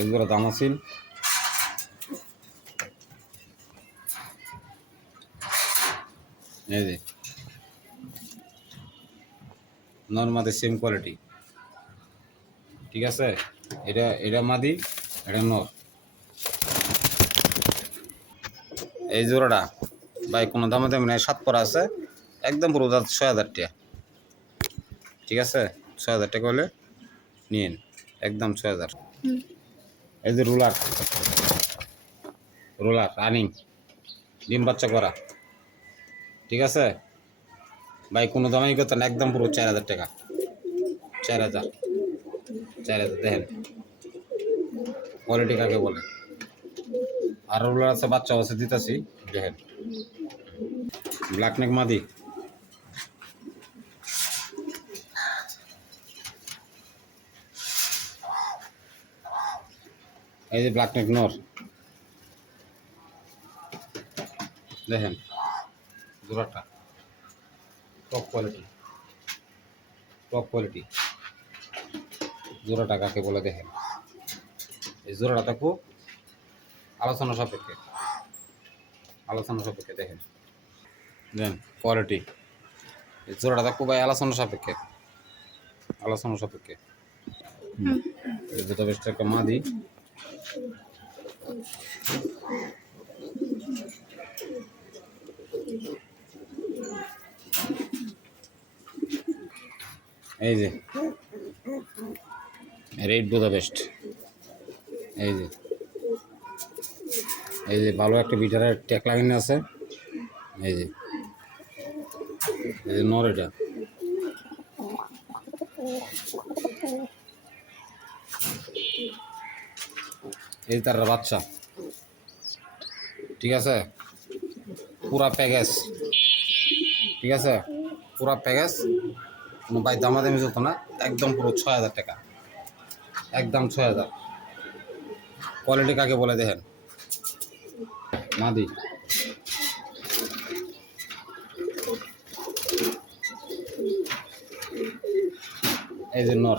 একবার দাম আছিল এই যে নর্মাদের সেম কোয়ালিটি, ঠিক আছে। এটা মাদি, এটা নর। এই জোড়াটা ভাই কোনো দামে দামি নাই, 7 পরা আছে, একদম পুরো 6,000 টাকা, ঠিক আছে। 6,000 টাকা হলে নিন, একদম 6,000। এই যে রুলার রানিং ডিম বাচ্চা করা, ঠিক আছে ভাই, কোনো দামাই করতে না, একদম পুরো 4,000 টাকা। 4,000 দেখেন কোয়ালিটি কাকে বলে। আর রুলার আছে, বাচ্চা আছে, দিতেছি দেখেন। ব্ল্যাক নেক মাদি, এই যে ব্ল্যাক নেক নর, দেখেন জোড়াটা টপ কোয়ালিটি। জোড়াটা কাকে বলে দেখেন। এই জোড়াটা থাকবো আলোচনা সাপেক্ষে দেখেন কোয়ালিটি। এই জোড়াটা থাকবো ভাই আলোচনা সাপেক্ষে। এই দুটো বেশ একটা মাদি, এই যে রেড বুদাপেস্ট, এই যে ভালো একটা বিটারের ট্যাগ লাগানো আছে। এই যে নর, এটা এই তার বাচ্চা, ঠিক আছে। পুরা প্যাকেজ, ঠিক আছে, পুরা প্যাকেজ। কোনো ভাই দামাদামি চলতো না, একদম পুরো 6,000 টাকা, একদম 6,000। কোয়ালিটি কাকে বলে দেখেন। মাদি, এই যে নর,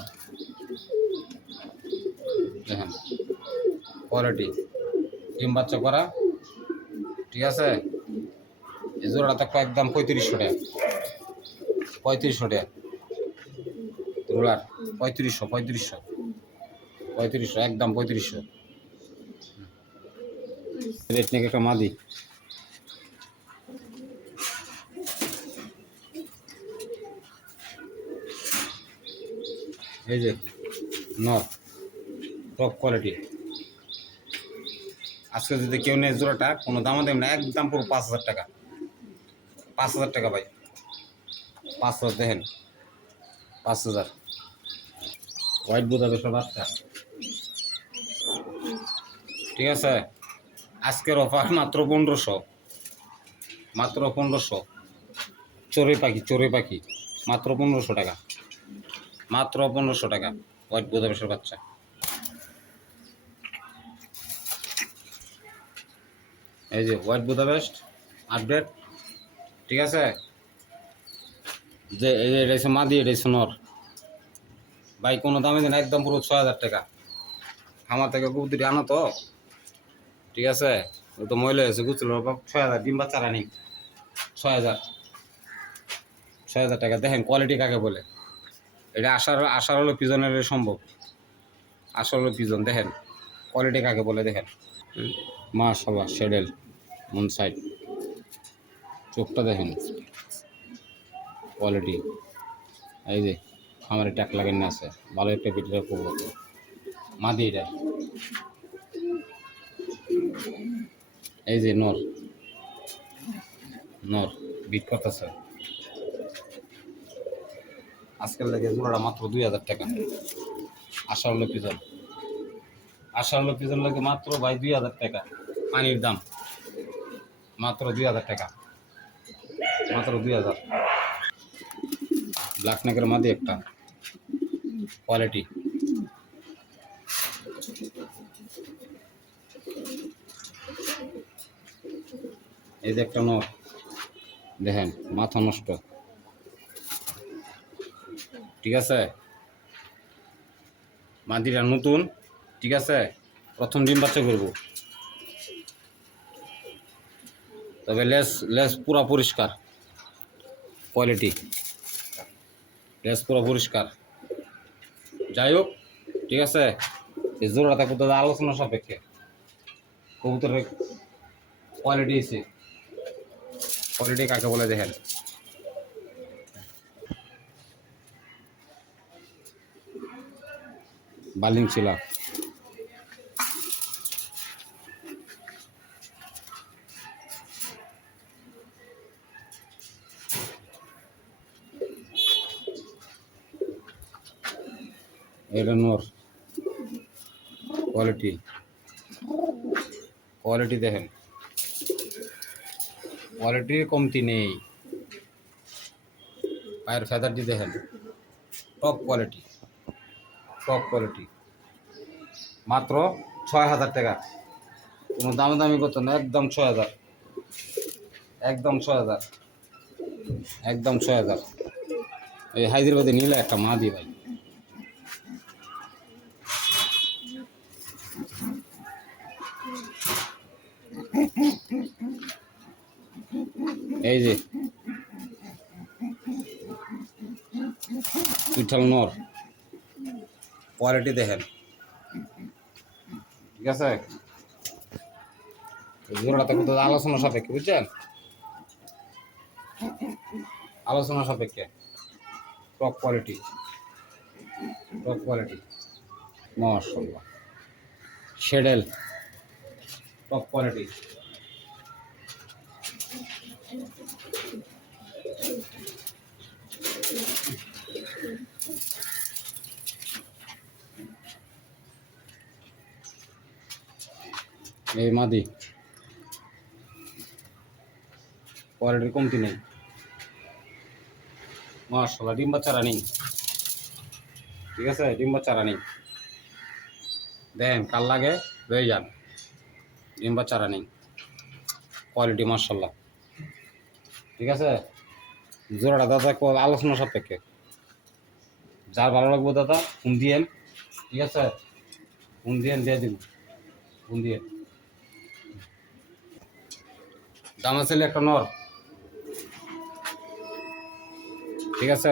দেখেন কোয়ালিটি, ডিম বাচ্চা করা, ঠিক আছে। এই জোড়াটা থাকবে একদম 3500 টাকা। 3500 টাকা রোলার, 3500 একদম 3500। রেট নাকি একটা মাদি, এই যে নর, টপ কোয়ালিটি। আজকে যদি কেউ নেই জোড়াটা, কোনো দামও দেবেন না, একদম পুরো 5,000 টাকা। 5,000 টাকা ভাই, 5,000 দেখেন, 5,000। হোয়াইট বুদাপেস্টের বাচ্চা, ঠিক আছে। আজকের অফার মাত্র 1500, মাত্র 1500। চড়ুই পাখি মাত্র 1500 টাকা, মাত্র 1500 টাকা। হোয়াইট বুদাপেস্টের বাচ্চা, এই যে হোয়াইট বুদাপেস্ট আপডেট, ঠিক আছে। যে এই যে এটা হচ্ছে মাদি, এটা হচ্ছে নর ভাই, কোনো দামে দিন, একদম পুরো 6,000 টাকা। আমার থেকে কুকুরটি আনো তো, ঠিক আছে। ও তো মহিলা হয়েছে, গুছল 6,000, ডিম বাচ্চা রানি 6,000 টাকা। দেখেন কোয়ালিটি কাকে বলে। এটা আসার হলো পিজনের সম্ভব, আসার হলো পিজন। দেখেন কোয়ালিটি কাকে বলে দেখেন। মাশাআল্লাহ, শেডেল মন সাইড, চোখটা দেখেন কোয়ালিটি। এই যে আমার ট্যাক লাগানো আছে, ভালো একটা ভিডিও করবো মাদি। এটা এই যে নর বিট করতেছে। আজকাল লাগে জোড়াটা মাত্র 2,000 টাকা। আশা হলো পিজন লাগে মাত্র ভাই 2,000 টাকা। পানির দাম মাত্র 2,000 টাকা, মাত্র 2,000। ব্ল্যাক নেকের মাদি একটা কোয়ালিটি, এই যে একটা নর, দেখেন মাথা নষ্ট, ঠিক আছে। মাদিটা নতুন, ঠিক আছে, প্রথম ডিম বাচ্চা করব। তবে লেস লেস পুরা পরিষ্কার, কোয়ালিটি লেস পুরা পরিষ্কার। যাই হোক, ঠিক আছে, এই জোড়া থাকবে তো আলোচনা সাপেক্ষে। কবুতরের কোয়ালিটি আছে, কোয়ালিটি কাকে বলে দেখেন। বালিং ছিলা এটা নোর, কোয়ালিটি কোয়ালিটি দেখেন, কোয়ালিটির কমতি নেই। পায়ের ফেদারটি দেখেন, টপ কোয়ালিটি, টপ কোয়ালিটি। মাত্র 6,000 টাকা, কোনো দামি দামি করতো না, একদম 6,000, একদম 6,000, একদম 6,000। এই হায়দ্রাবাদে নিলে একটা মা দি ভাই। এই যে পিঠাল নর, কোয়ালিটি দেখেন, ঠিক আছে। জোড়াটা কিন্তু আলোচনা সাপেক্ষে, বুঝছেন, আলোচনা সাপেক্ষে। টপ কোয়ালিটি, টপ কোয়ালিটি, মাশাআল্লাহ। শেডেল, টপ কোয়ালিটি। এই মাদি, কোয়ালিটির কমতি নেই, মাশাআল্লাহ। ডিম বাচ্চা রানিং, ঠিক আছে, ডিম বাচ্চা রানিং। দেন কাল লাগে হয়ে যান, ডিম বাচ্চা রানিং, কোয়ালিটি মাশাআল্লাহ, ঠিক আছে। জোড়াটা দাদা আলোচনা সাপেক্ষে, যার ভালো লাগবে দাদা ফোন দিয়েন, ঠিক আছে, ফোন দিয়েন, দিয়ে দিন, ফোন দিয়ে। দাম আছে একটা নর, ঠিক আছে,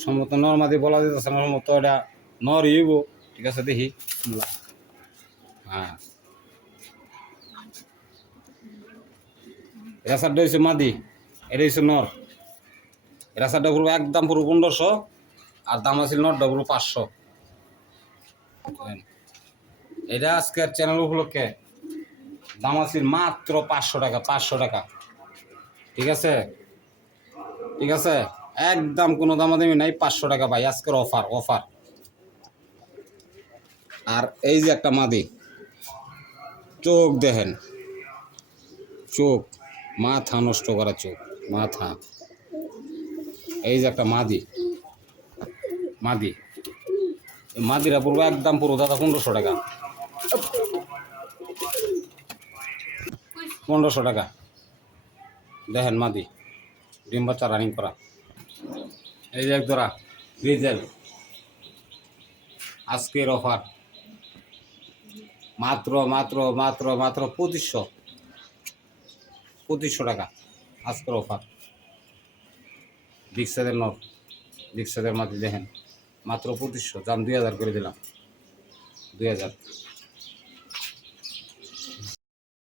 সম্মত নর মাদি বলা যেতেছে না, সম্মত এটা নর ইব, ঠিক আছে। দেখি, হ্যাঁ, রেসারটা হয়েছে মাদি, এটা হচ্ছে নর। রেসারটা পুরো একদম পুরো 1500, আর দাম আছে নরটা পুরো 500। এটা আজকের চ্যানেল উপলক্ষে দাম আছে মাত্র 500 টাকা, 500 টাকা, ঠিক আছে, ঠিক আছে, একদম কোনো দামাদামি নাই, 500 টাকা ভাই, আজকের অফার, অফার। আর এই যে একটা মাদি, চোখ দেখেন, চোখ, মাথা নষ্ট করা চোখ, মাথা। এই যে একটা মাদি, মাদি, মাদিরা পুরো একদম পুরো দাদা 1500 টাকা, 1500 টাকা। দেখেন মাদি, ডিম বাচ্চা রানিং করা। এই যে এক জোড়া গ্রিজেল, আজকের অফার মাত্র মাত্র মাত্র মাত্র 2500, 2500 টাকা, আজকের অফার। বিক্সাদের নর, বিক্সাদের মাদি দেখেন, মাত্র 2500, দাম 2000 করে দিলাম, 2000।